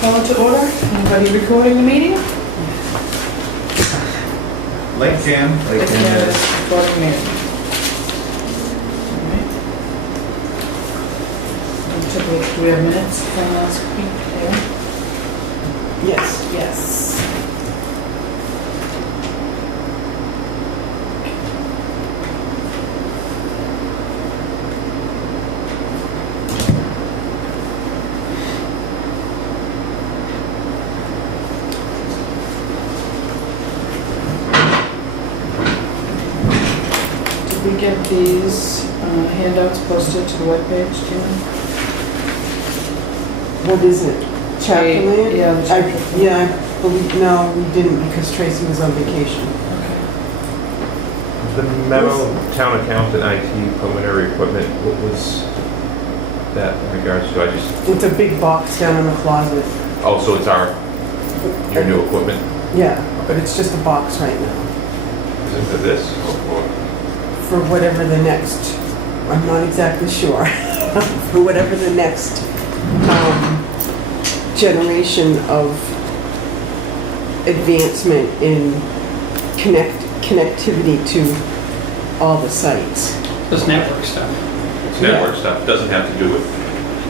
Call to order. Anybody recording the meeting? LakeCAM. Recording the meeting. Alright. Do we have minutes from last week there? Yes. Yes. Did we get these handouts posted to the webpage, do you know? What is it? Chapter land? Yeah, the chapter land. Yeah, I believe, no, we didn't because Tracy was on vacation. Okay. The memo, town accountant, IT, preliminary equipment, what was that in regards to? It's a big box down in the closet. Oh, so it's your new equipment? Yeah, but it's just a box right now. Is it for this or For whatever the next, I'm not exactly sure, for whatever the next generation of advancement in connectivity to all the sites. This network stuff. it's network stuff? Doesn't have to do with,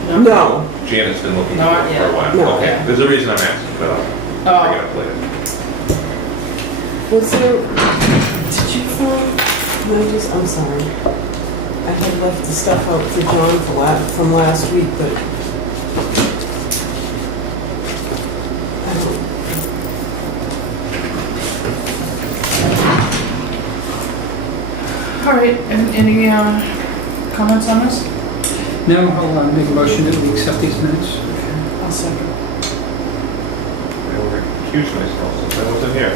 No, Janet's been looking for No, it for yeah. a while. No. Okay, there's a reason I'm asking, but I'll bring it up later. was there, did you find, I'm sorry. I had left the stuff out for John from last week, but I don't. All right, any comments on this? No, I'll make a motion that we accept these minutes. I'll second. I will recuse myself since I wasn't here.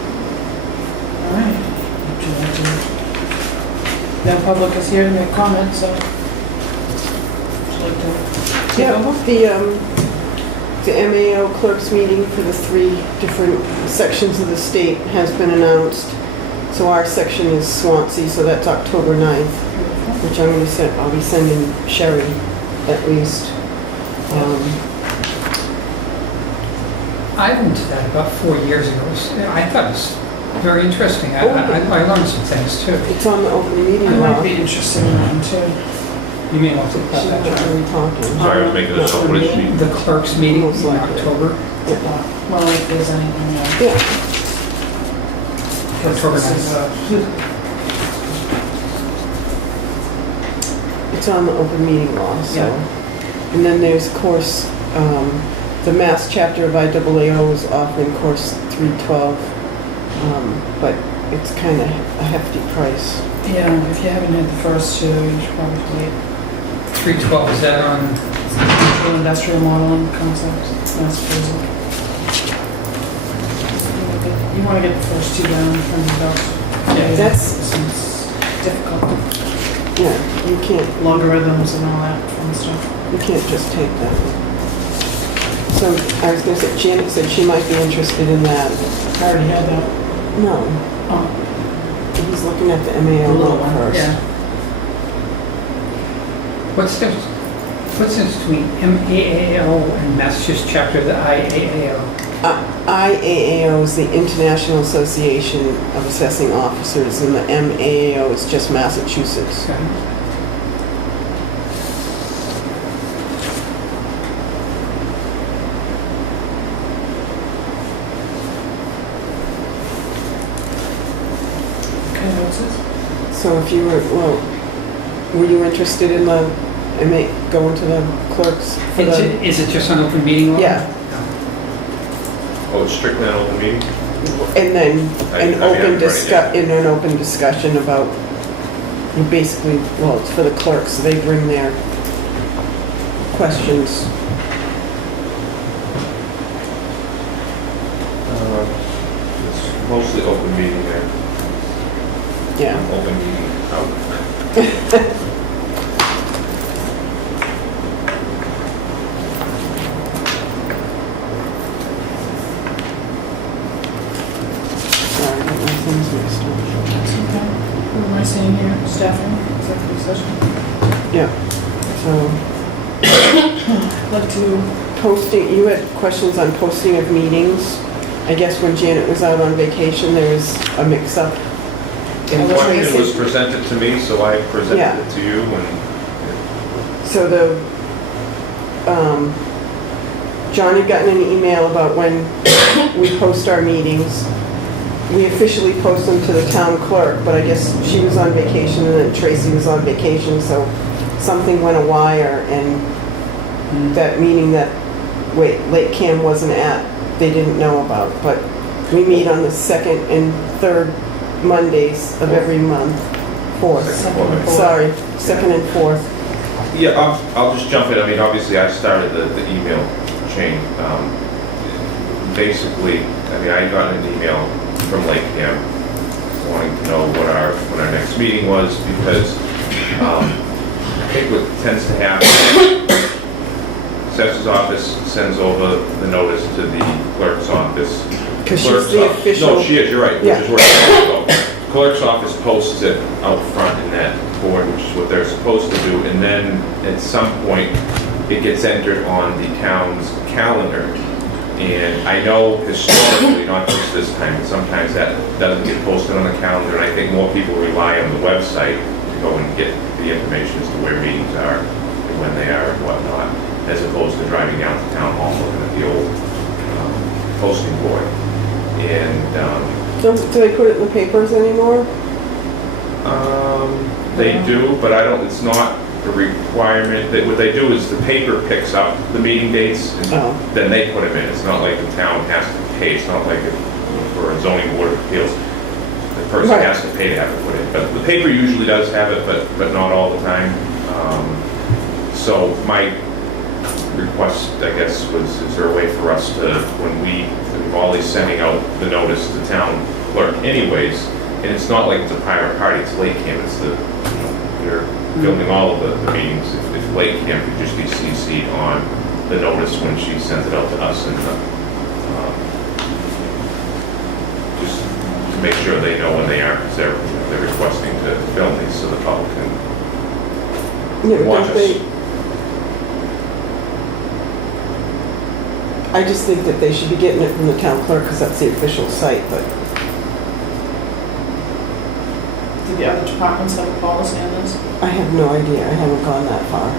All right. Would you like to? No public is here to make comments, so. Would you like to? take over? The MAO clerks meeting for the 3 different sections of the state has been announced. So our section is Swansea, so that's October 9th, which I'm going to send, I'll be sending Sherry at least. I went to that about 4 years ago. I thought it was very interesting. I learned some things too. It's on the open meeting I law. might be interested in that one too. You mean what's it She's about not that? really talking. Sorry, I was making this up. What did she? The clerk's meeting Most in likely. October. Well, if there's anything there. Yeah, Because October this is, 9th. it's on the open meeting law, so. Yeah. And then there's, of course, the Mass chapter of IAAO is offering course 312, but it's kind of a hefty price. Yeah, if you haven't had the first two, you should probably wait. 312, is that on? Control industrial modeling concept, mass appraisal. You want to get the first two down from the docs. Yeah, that's- This one's difficult. Yeah, you can't, Logarithms and all that fun stuff. you can't just take that. So I was gonna say, Janet said she might be interested in that. I already had that. No, Oh, he's looking at the the MAO little law one, first. yeah. What's the difference between MAAO and Massachusetts chapter of the IAAO? IAAO is the International Association of Assessing Officers, and the MAAO is just Massachusetts. Okay. Okay, what's this? So if you were you interested in the, going to the clerks for the? Is it just on open meeting law? Yeah. Oh, it's strictly an open meeting? And then I haven't read it in an open discussion about, you basically, well, it's for the clerks, so they bring their questions. It's mostly open meeting there. Yeah. Open meeting out. Sorry, I got my things mixed up. That's okay. What am I saying here? Staff Definitely, executive session. Yeah, so I'd like to, posting, you had questions on posting of meetings. I guess when Janet was out on vacation, there was a mix-up. The in question was Tracy. presented to me, so I presented Yeah. it to you, and So John had gotten an email about when we post our meetings. We officially post them to the town clerk, but I guess she was on vacation and then Tracy was on vacation, so something went awire, and that meeting that LakeCAM wasn't at, they didn't know about. But we meet on the second and third Mondays of every month. Fourth. Second and fourth. Sorry, second and fourth. yeah, I'll just jump in. I mean, obviously, I started the email chain. Basically, I mean, I got an email from LakeCAM wanting to know what our next meeting was, because I think what tends to happen, assessor's office sends over the notice to the clerk's office. Because she's the official. No, she is, you're right, Yeah. which is where it's going to go. Clerk's office posts it out front in that board, which is what they're supposed to do, and then at some point, it gets entered on the town's calendar. And I know historically, not just this time, but sometimes that doesn't get posted on the calendar, and I think more people rely on the website to go and get the information as to where meetings are and when they are and whatnot, as opposed to driving down to town hall looking at the old posting board. And Do they put it in the papers anymore? they do, but I don't, it's not a requirement. What they do is the paper picks up the meeting dates, and Oh. then they put them in. It's not like the town has to pay. It's not like for a zoning board of appeals, the person Right. has to pay to have it put in. But the paper usually does have it, but not all the time. So my request, I guess, was, is there a way for us to, when we're always sending out the notice to the town clerk anyways, and it's not like it's a private party, it's LakeCAM, it's the, we're filming all of the meetings. If LakeCAM could just be CC'd on the notice when she sends it out to us, and just to make sure they know when they are, because they're requesting to film these so the public can Yeah, watch don't us. they- I just think that they should be getting it from the town clerk, because that's the official site, but do the other departments have a policy on this? I have no idea. I haven't gone that far.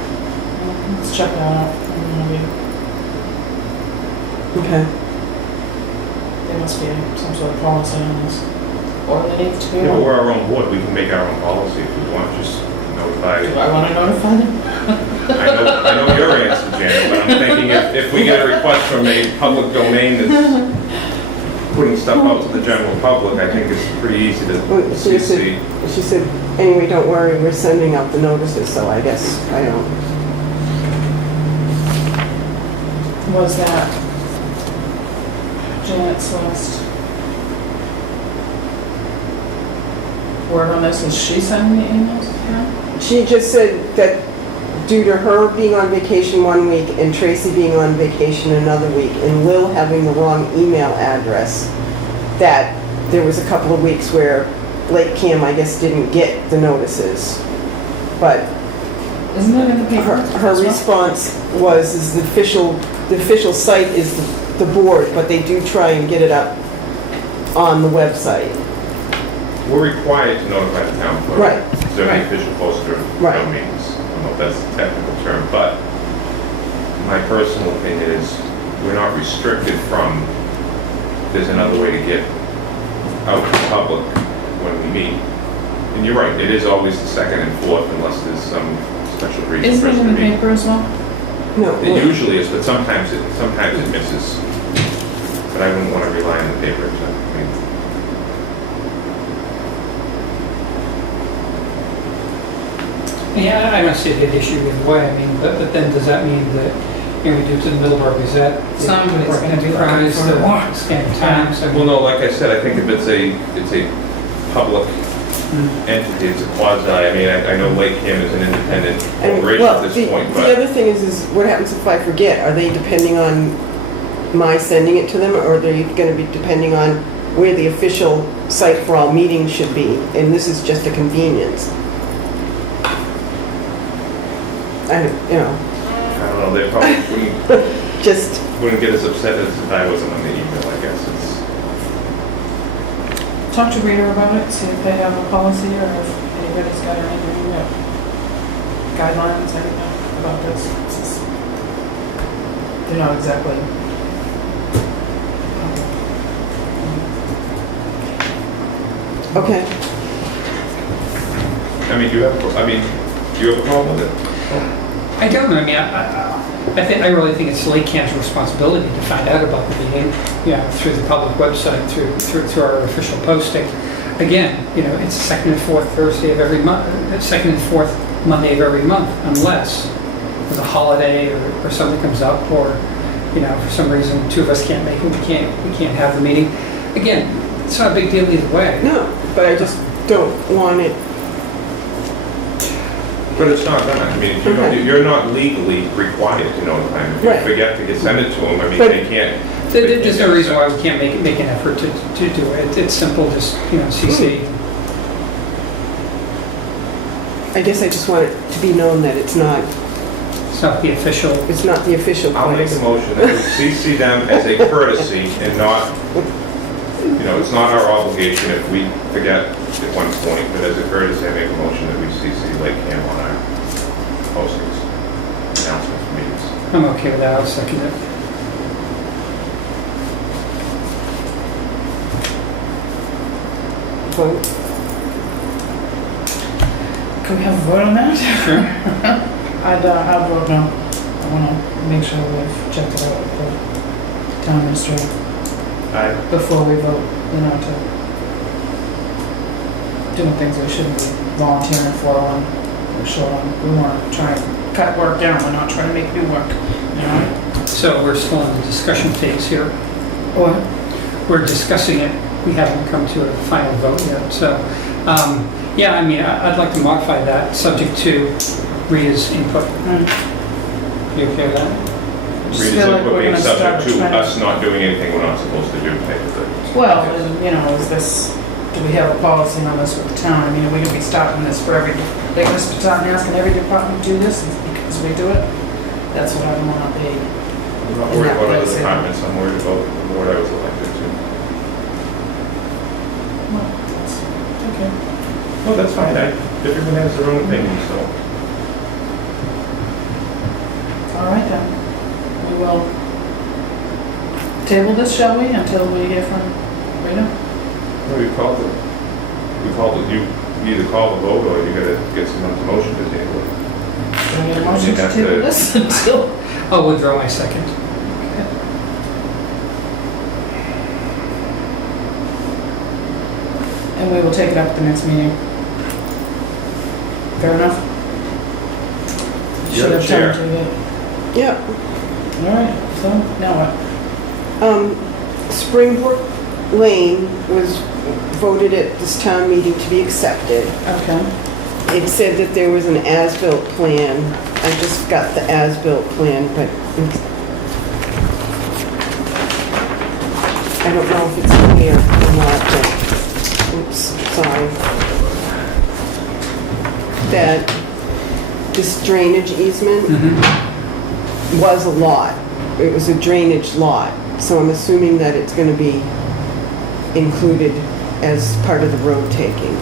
Let's check that out. Maybe Okay. there must be some sort of policy on this. Or there needs to be Yeah, but one. we're our own board, we can make our own policy if we want, just notify. Do I want to notify them? I know your answer, Janet, but I'm thinking if we get a request from a public domain that's putting stuff out to the general public, I think it's pretty easy to Well, she see. said, anyway, don't worry, we're sending out the notices, so I guess I don't. Was that Janet's last word on this? Is she sending the emails? Yeah. She just said that due to her being on vacation one week and Tracy being on vacation another week and Lil having the wrong email address, that there was a couple of weeks where LakeCAM, I guess, didn't get the notices. But Isn't that in the paper? her response was, is the official site is the board, but they do try and get it up on the website. We're required to notify the town clerk. Right. They're Right. the official poster of Right. town meetings. I don't know if that's a technical term, but my personal opinion is we're not restricted from, there's another way to get out to the public when we meet. And you're right, it is always the second and fourth unless there's some special reason for Isn't us it to in the meet. paper as well? No, It usually is, but sometimes it misses. But I wouldn't want to rely on the paper. I mean, Yeah, I don't see the issue either way. I mean, but then does that mean that, you know, we do it to the Middleborough Gazette? Somebody's Or gonna do it Enterprise, for a the while. Standard Times? I well, mean, no, like I said, I think if it's a public entity, it's a quasi. I mean, I know LakeCAM is an independent And, corporation well, at this the point, the but other thing is what happens if I forget? Are they depending on my sending it to them, or are they gonna be depending on where the official site for all meetings should be? And this is just a convenience. you know, I don't know, they probably just, wouldn't get as upset as if I wasn't on the email, I guess. It's, Talk to Rita about it, see if they have a policy or if anybody's got anything, guidelines, anything about this. It's just- They're not exactly. okay. I mean, do you have a problem with it? I don't know, I mean, I really think it's LakeCAM's responsibility to find out about the meeting, through the public website, through our official posting. Again, it's the second and fourth Thursday of every month, second and fourth Monday of every month, unless there's a holiday or something comes up, or, for some reason, two of us can't make it, we can't have the meeting. Again, it's not a big deal either way. No, but I just don't want it. But it's not done. I mean, you're not legally required to notify them. If you Right. forget to send it to them, I mean, But- they can't. There's no reason why we can't make an effort to do it. It's simple, just, CC. I guess I just want it to be known that it's not the official. It's not the official I'll make place. a motion that we CC them as a courtesy and not, it's not our obligation if we forget at one point, but as a courtesy, I make a motion that we CC LakeCAM on our postings, announcements, meetings. I'm okay with that, I'll second it. Vote. Can we have a vote on that? Sure. I'd vote no. I want to make sure we've checked it out with the town administrator before we vote, to doing things we shouldn't be volunteering for when we're short on. We want to try and cut work down, we're not trying to make new work, So we're still in the discussion phase here. Or, We're discussing it, we haven't come to a final vote yet. So, I'd like to modify that, subject to Rita's input. You okay with that? just Read feel like it, we're being going to start subject to trying. us not doing anything we're not supposed to do, basically. Well, is this, do we have a policy on this with the town? I mean, are we gonna be starting this for every, they're gonna start asking every department to do this because we do it? That's what I don't wanna be. I'm not worried about other departments, I'm worried about the board I was elected to. Well, that's okay. Well, that's fine, everyone has their own opinion, so. All right then. We will table this, shall we, until we hear from Rita? No, you either call the vote or you gotta get someone to motion to table it. Can we get a motion You to have table to- this until? I'll withdraw my second. And we will take it up at the next meeting. Fair enough? You're the Should chair. have time to get. Yeah. All right, so now what? Springbrook Lane was voted at this town meeting to be accepted. Okay. It said that there was an as-built plan. I just got the as-built plan, but I don't know if it's clear or not, but, oops, sorry. That this drainage easement was a lot. It was a drainage lot, so I'm assuming that it's gonna be included as part of the road taking.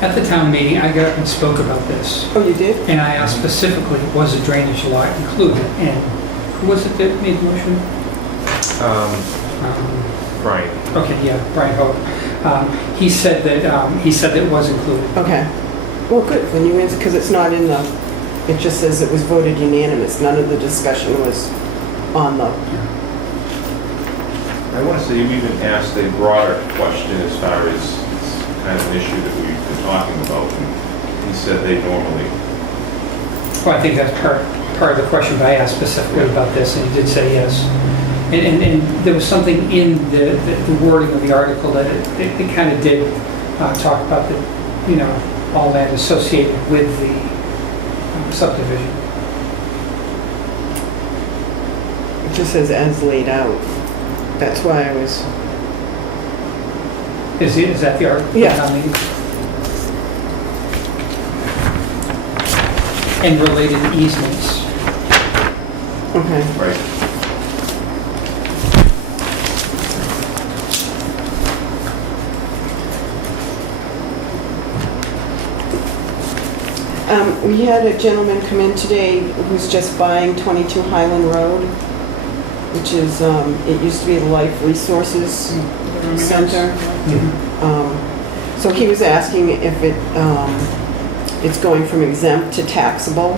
At the town meeting, I got up and spoke about this, Oh, you did? and I asked specifically, was a drainage lot included? And who was it that made the motion? Brian. Okay, yeah, Brian Hope. He said that it was included. Okay. Well, good, then you answer, because it's not in the, it just says it was voted unanimous. None of the discussion was on the, I want to say you even asked a broader question as far as it's kind of an issue that we've been talking about. And he said they normally, Well, I think that's part of the question, but I asked specifically about this, and he did say yes. And there was something in the wording of the article that it kind of did talk about the, all land associated with the subdivision. it just says as laid out. That's why I was, Is that the article? Yeah. and related easements. Okay. Right. We had a gentleman come in today who's just buying 22 Highland Road, which is, it used to be the Life Resources Center. So he was asking if it's going from exempt to taxable.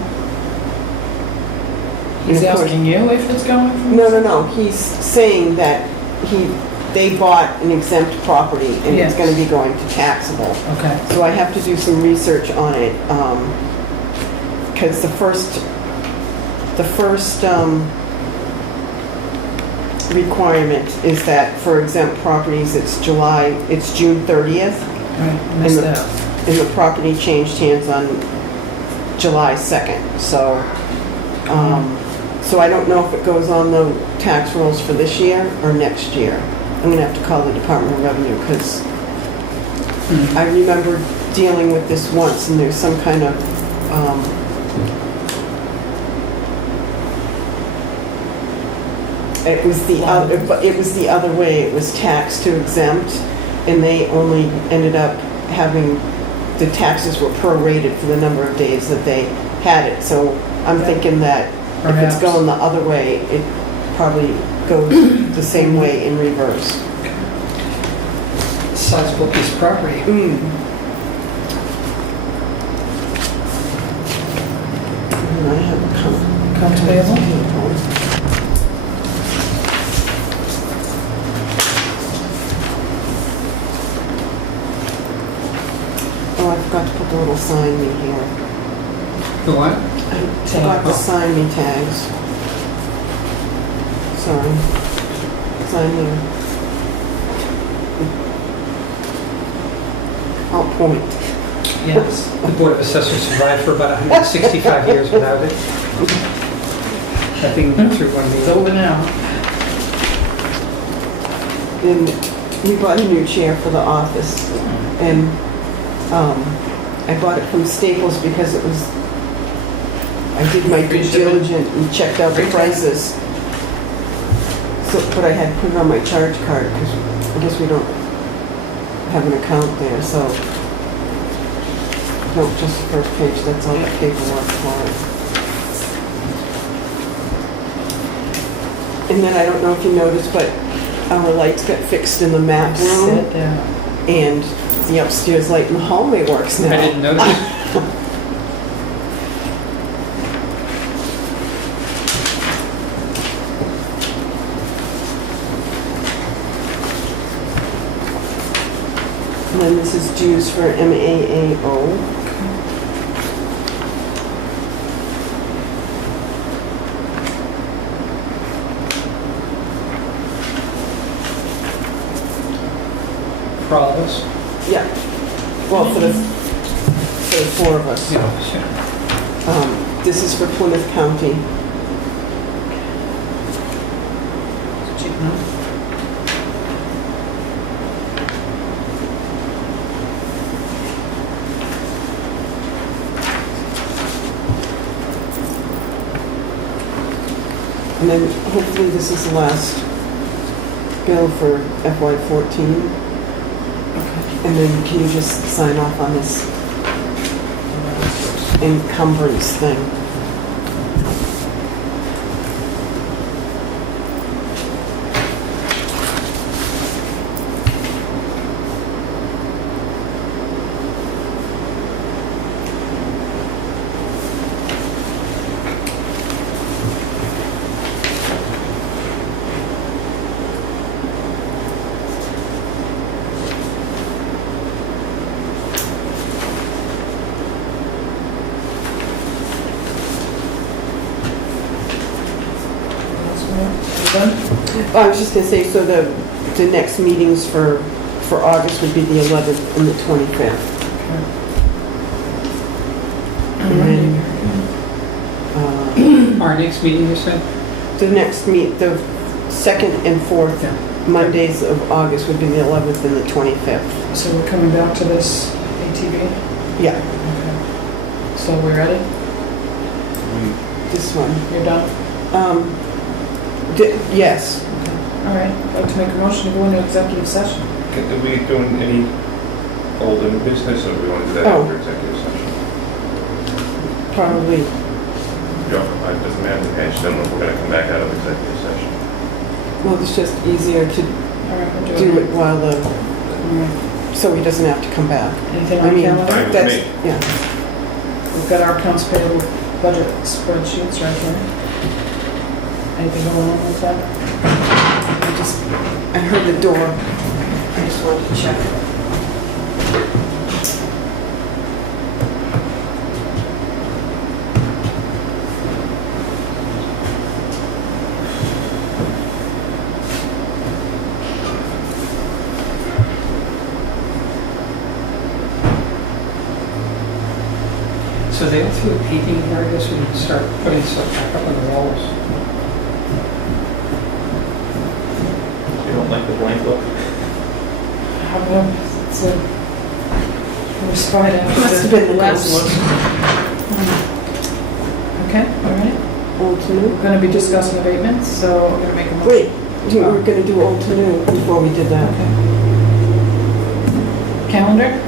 He's And of course- asking you if it's going from? No. He's saying that they bought an exempt property and it's Yes. going to be going to taxable. Okay. So I have to do some research on it, because the first requirement is that for exempt properties, it's June 30th, Right, missed And the- that. and the property changed hands on July 2nd. So, so I don't know if it goes on the tax rolls for this year or next year. I'm gonna have to call the Department of Revenue, because I remember dealing with this once, and there's some kind of, it was the other way. It was taxed to exempt, and they only ended up having, the taxes were prorated for the number of days that they had it. So I'm thinking that if it's Perhaps. going the other way, it probably goes the same way in reverse. Sizable piece of property. And I have a Accounts payable? Oh, I forgot to put the little sign me here. The what? I forgot to sign me tags. Sorry. Sign there. I'll point. Yes. The Board of Assessors survived for about 165 years without it. That thing went through one It's meeting. over now. And we bought a new chair for the office. And I bought it from Staples because it was, I did my due Free shipping? diligence and checked out the Free prices. So, but I had to put it on my charge card because I guess we don't have an account there, so. No, just the first page, that's all the paperwork for it. And then I don't know if you noticed, but our lights got fixed in the map room, Sit down. and the upstairs light in the hallway works now. I didn't notice. And then this is dues for MAAO. For all of us. Yeah. Well, for the four of us. Yeah, sure. This is for Plymouth County. Cheap enough. And then hopefully this is the last bill for FY14. And then can you just sign off on this encumbrance thing? I was just gonna say, so the next meetings for August would be the 11th and the 25th. And then, Our next meeting, you said? the second and fourth Yeah. Mondays of August would be the 11th and the 25th. So we're coming back to this ATV? Yeah. Okay. So we ready? this one. You're done? Yes. All right, I'd like to make a motion to go into executive session. Are we doing any old new business, or do we want to do that Oh. after executive session? Probably. No, it doesn't matter. I just don't know if we're going to come back out of executive session. Well, it's just easier to All right, we'll do it while All right. so he doesn't have to come back. Anything I on mean, calendar? Fine with that's, me. yeah. We've got our accounts payable budget spreadsheets right here. Anything going on with that? I heard the door. I just wanted to check. So they went through the painting here, I guess we can start putting stuff back up on the walls. You don't like the blank look? However, it's a, we spied out. Must have been the last ghost. Okay, all right. Old to new? We're gonna be discussing abatements, so we're gonna make a motion. Wait, we were gonna do old to new before we did that. Okay. Calendar?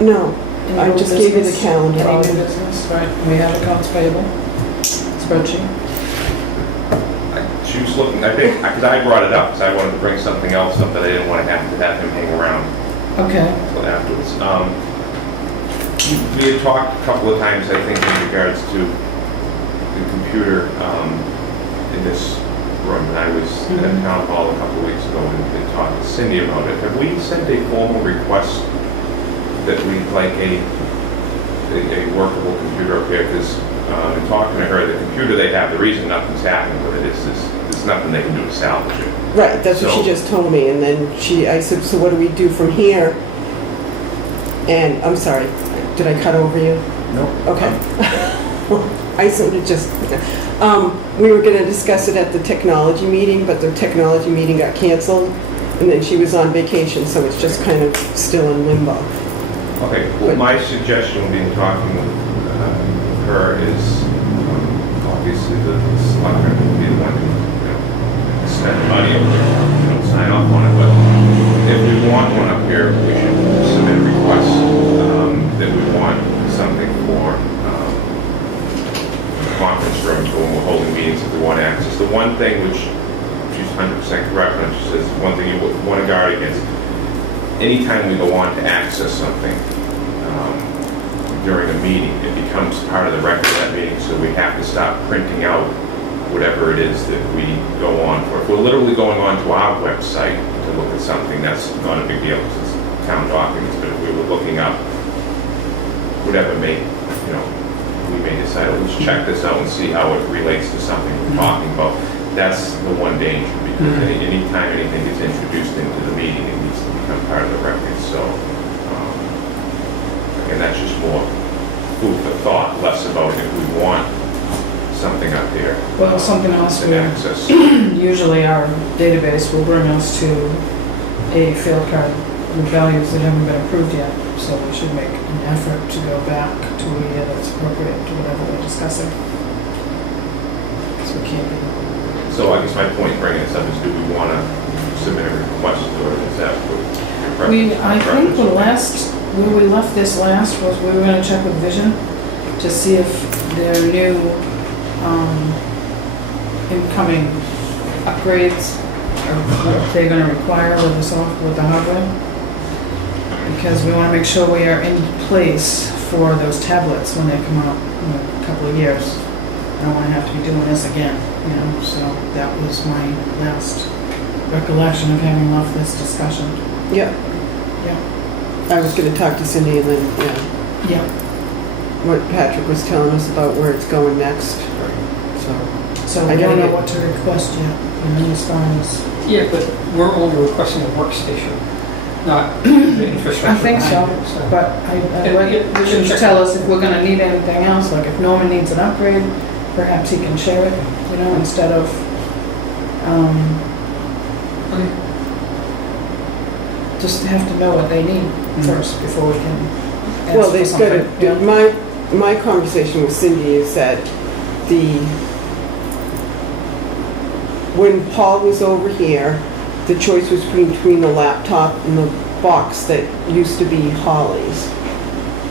No, Any I old just gave you the business? calendar. Any new business, right, we have accounts payable spreadsheet. She was looking, I think, because I brought it up, because I wanted to bring something else up that I didn't want to have him hang around Okay, until afterwards. We had talked a couple of times, I think, in regards to the computer in this room. And I was at town hall a couple of weeks ago and talked to Cindy about it. Have we sent a formal request that we'd like a workable computer up here? Because in talking to her, the computer they have, the reason nothing's happening with it is there's nothing they can do to salvage it. Right, that's what she So- just told me, and then I said, so what do we do from here? And, I'm sorry, did I cut over you? No. Okay. I sort of just, we were gonna discuss it at the technology meeting, but the technology meeting got canceled, and then she was on vacation, so it's just kind of still in limbo. Okay, well, my suggestion would be in talking with her is, obviously, the selectman will be the one to, spend money, sign off on it, but if we want one up here, we should submit a request that we want something for conference rooms when we're holding meetings if we want access. The one thing which she's 100% correct when she says, one thing you want to guard against, anytime we go on to access something during a meeting, it becomes part of the record of that meeting, so we have to stop printing out whatever it is that we go on for. If we're literally going on to our website to look at something, that's not a big deal because it's town documents, but if we were looking up whatever we may decide, let's check this out and see how it relates to something we're talking about. That's the one danger, because anytime anything gets introduced into the meeting, it needs to become part of the record. So, and that's just more food for thought, less about if we want something up here. well, something else And access. usually our database will bring us to a field card with values that haven't been approved yet, so we should make an effort to go back to a year that's appropriate to whatever we're discussing. So we can't be. So I guess my point bringing this up is, do we want to submit a request, or is that what your preference? I think where we left this last was we were gonna check with Vision to see if their new, incoming upgrades or what they're gonna require with the hardware. Because we wanna make sure we are in place for those tablets when they come out in a couple of years. I don't wanna have to be doing this again, so that was my last recollection of having left this discussion. Yeah. Yeah. I was gonna talk to Cindy and then, Yeah. what Patrick was telling us about where it's going next, so. So I I don't gotta know get- what to request yet, as far as. Yeah, but we're only requesting a workstation, not the infrastructure. I think so, behind it, but I'd like Vision to tell us if we're gonna need anything else, like if Norman needs an upgrade, perhaps he can share it, instead of, Okay. just have to know what they need Mhm. first before we can ask Well, for they've got something. to, my conversation with Cindy is that when Paul was over here, the choice was between the laptop and the box that used to be Holly's.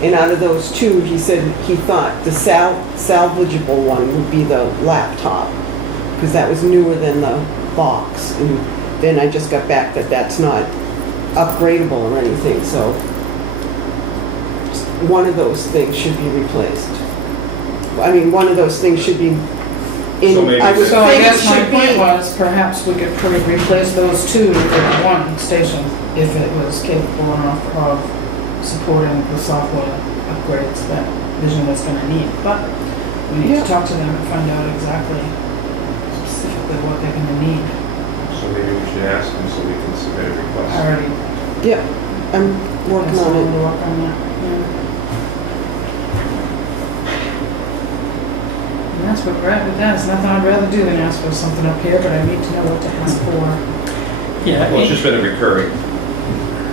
And out of those two, he said he thought the salvageable one would be the laptop, because that was newer than the box. And then I just got back that that's not upgradable or anything, so one of those things should be replaced. I mean, one of those things should be So maybe I would So I think it guess my should point be. was, perhaps we could replace those two with one station if it was capable enough of supporting the software upgrades that Vision was gonna need. But we need Yeah. to talk to them and find out exactly, specifically what they're gonna need. So maybe we should ask them so we can submit a I request. already Yeah, I'm working asked on them to it. work on that, yeah. And that's what we're at with that. There's nothing I'd rather do than ask for something up here, but I need to know what to ask for. Yeah, Well, it's just been a recurring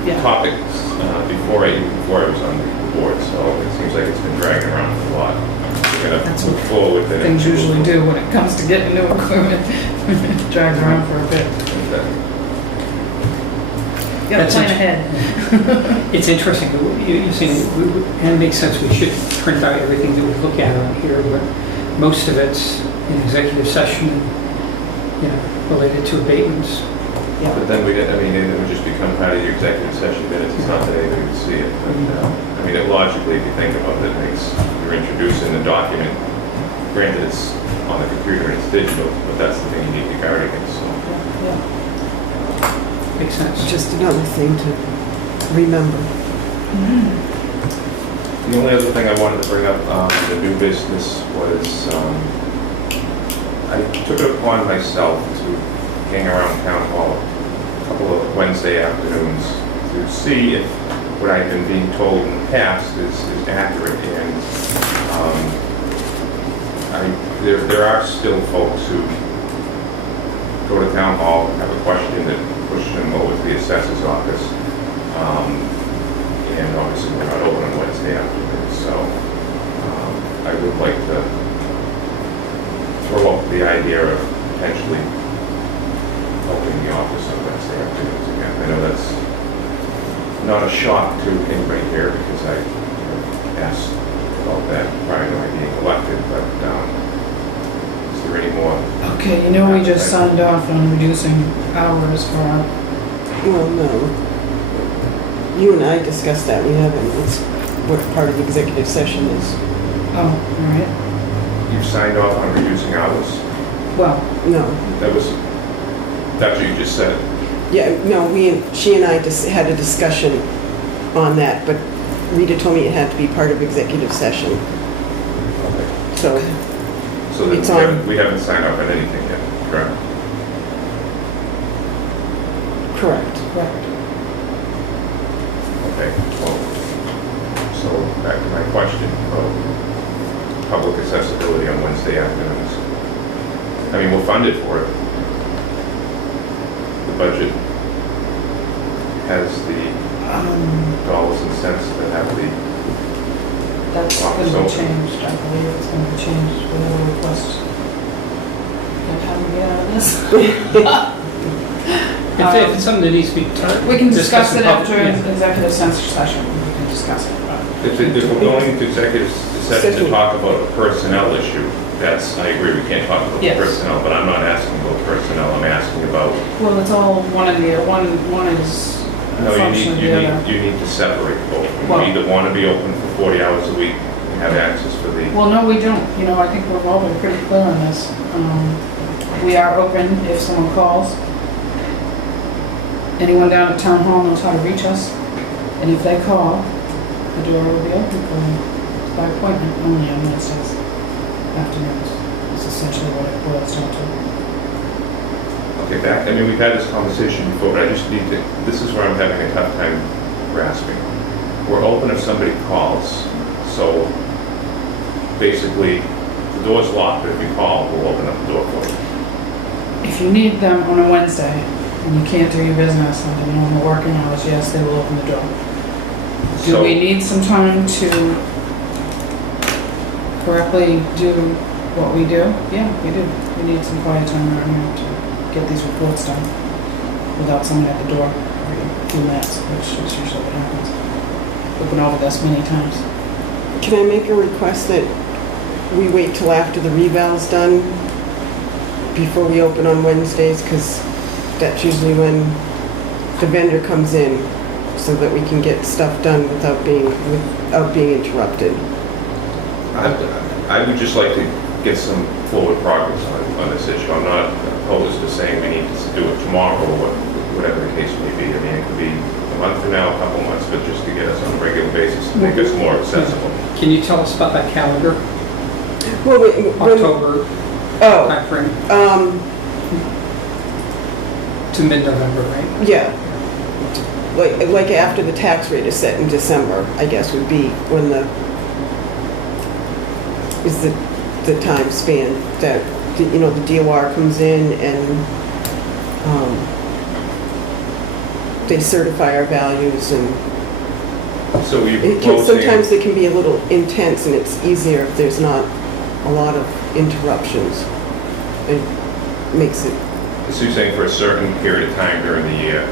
Yeah. topic before I was on the board, so it seems like it's been dragging around a lot. We're gonna That's move what forward with it. Things usually do when it comes to getting new equipment. Drags around for a bit. Okay. You gotta That's plan it. ahead. it's interesting, you're saying, and it makes sense, we should print out everything that we look at on here, but most of it's in executive session, you know, related to abatements. But then it would just become part of your executive session minutes, it's not that anybody would see it. But, I mean, it logically, if you think about it, you're introducing the document, granted it's on the computer and it's digital, but that's the thing you need to guard against, so. Yeah. Makes sense. Just another thing to remember. The only other thing I wanted to bring up, the new business was, I took it upon myself to hang around town hall a couple of Wednesday afternoons to see if what I've been being told in the past is accurate. And there are still folks who go to town hall, have a question that pushes them over to the assessor's office. And obviously we're not open on Wednesday afternoons, so I would like to throw up the idea of potentially opening the office on Wednesday afternoons again. I know that's not a shock to anybody here because I asked about that prior to my being elected, but is there any more? Okay, you know, we just signed off on reducing hours for our, Well, no. You and I discussed that, we haven't, it's what part of the executive session is. oh, all right. You've signed off on reducing hours? Well, No. That's what you just said. Yeah, no, she and I just had a discussion on that, but Rita told me it had to be part of executive session, Okay. so. So then It's on. we haven't signed off on anything yet, correct? Correct. correct. Okay, well, so back to my question about public accessibility on Wednesday afternoons. I mean, we're funded for it. The budget has the dollars and cents that have the, That's gonna be changed, I believe it's gonna be changed with a request. And how do we get out of this? If it's something that needs to be We can discuss discussed in it after public, an executive session, we can discuss it. if we're going into executive session to talk about a personnel issue, that's, I agree, we can't talk about Yes. personnel, but I'm not asking about personnel, I'm asking about, Well, it's all one of the, one is a no, function of the other. you need to separate both. Well- We either want to be open for 40 hours a week and have access for the, Well, no, we don't, you know, I think we've all been pretty clear on this. We are open if someone calls. Anyone down at town hall knows how to reach us, and if they call, the door will be open for them. It's by appointment only on Wednesdays afternoons. It's essentially what it boils down to. okay, back, I mean, we've had this conversation before, but I just need to, this is where I'm having a tough time grasping. We're open if somebody calls, so basically, the door's locked, but if you call, we'll open up the door for you. If you need them on a Wednesday, and you can't do your business under normal working hours, yes, they will open the door. Do So- we need some time to correctly do what we do? Yeah, we do. We need some quiet time around here to get these reports done without someone at the door every few minutes, which is usually what happens. We've been over this many times. Can I make a request that we wait till after the reval's done before we open on Wednesdays? Because that's usually when the vendor comes in, so that we can get stuff done without being interrupted. I would just like to get some forward progress on this issue. I'm not opposed to saying we need to do it tomorrow or whatever the case may be. I mean, it could be a month from now, a couple months, but just to get us on a regular basis, to make us more accessible. Can you tell us about that calendar, Well, when, October oh, timeframe to mid-November, right? yeah. Like after the tax rate is set in December, I guess would be when the time span that, you know, the DOR comes in and they certify our values, and So we sometimes they can be a little intense, and it's easier if there's not a lot of interruptions. It makes it, So you're saying for a certain period of time during the year?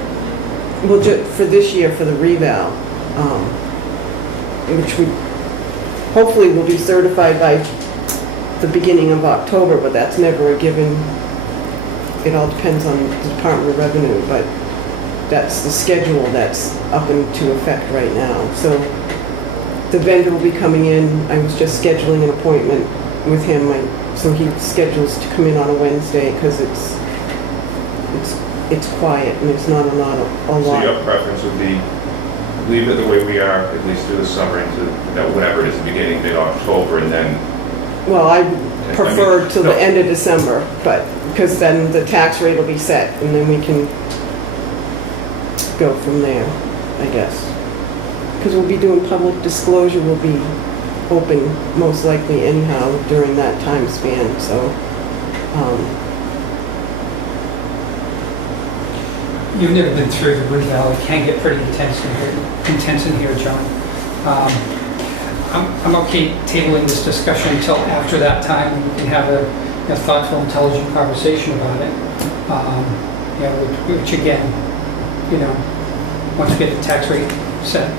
well, for this year, for the reval, which we hopefully will be certified by the beginning of October, but that's never a given. It all depends on the Department of Revenue, but that's the schedule that's up into effect right now. So the vendor will be coming in. I was just scheduling an appointment with him, so he schedules to come in on a Wednesday because it's quiet and there's not a lot. So your preference would be leave it the way we are, at least through the summer into whatever it is, the beginning, mid-October, and then... Well, I prefer till no. the end of December, but, because then the tax rate will be set and then we can go from there, I guess. Because we'll be doing public disclosure, we'll be open most likely anyhow during that time span, so. You've never been through the reval. It can get pretty intense in here, John. I'm okay tabling this discussion until after that time. We can have a thoughtful, intelligent conversation about it. Which again, once we get the tax rate set.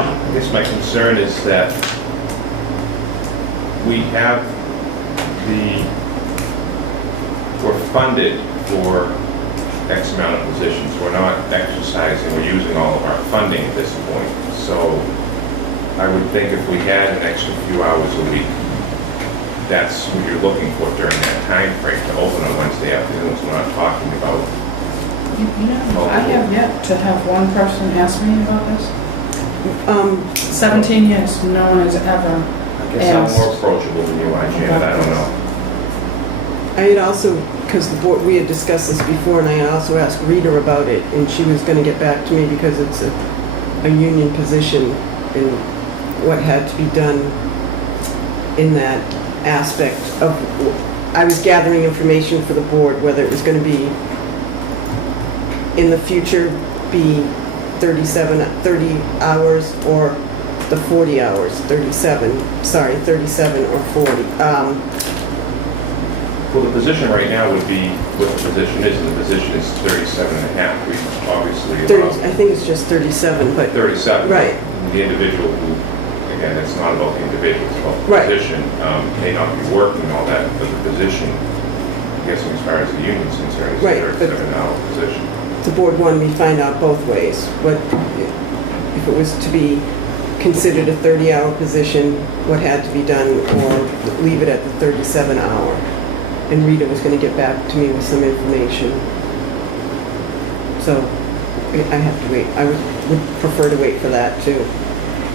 I guess my concern is that we're funded for X amount of positions. We're not exercising, we're using all of our funding at this point. So I would think if we had an extra few hours a week, that's what you're looking for during that time frame to open on Wednesday afternoons. We're not talking about... I have yet to have one person ask me about this. 17 years, no one has ever I guess I'm more approachable than you are, Janet, I don't know. I had also, because the board, we had discussed this before, and I had also asked Rita about it, and she was going to get back to me because it's a union position and what had to be done in that aspect of, I was gathering information for the board, whether it was going to be in the future be 30 hours or the 40 hours, 37 or 40. Well, the position right now would be what the position is, and the position is 37 and a half. We obviously... 30, I think it's just 37, but... 37. Right. The individual who, again, it's not about the individual, it's about the Right. position, may not be working and all that, but the position, I'm guessing as far as the union's concerned, is Right, a 37-hour position. The board wanted me to find out both ways. What, if it was to be considered a 30-hour position, what had to be done, or leave it at the 37-hour. And Rita was going to get back to me with some information. So I have to wait. I would prefer to wait for that too.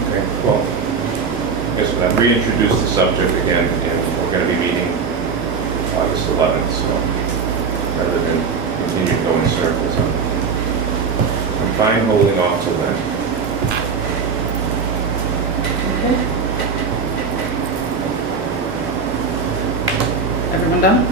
Okay, well, I guess we'll reintroduce the subject again, and we're going to be meeting August 11th, so rather than continue going in circles, I'm fine holding off till then. Okay. Everyone done?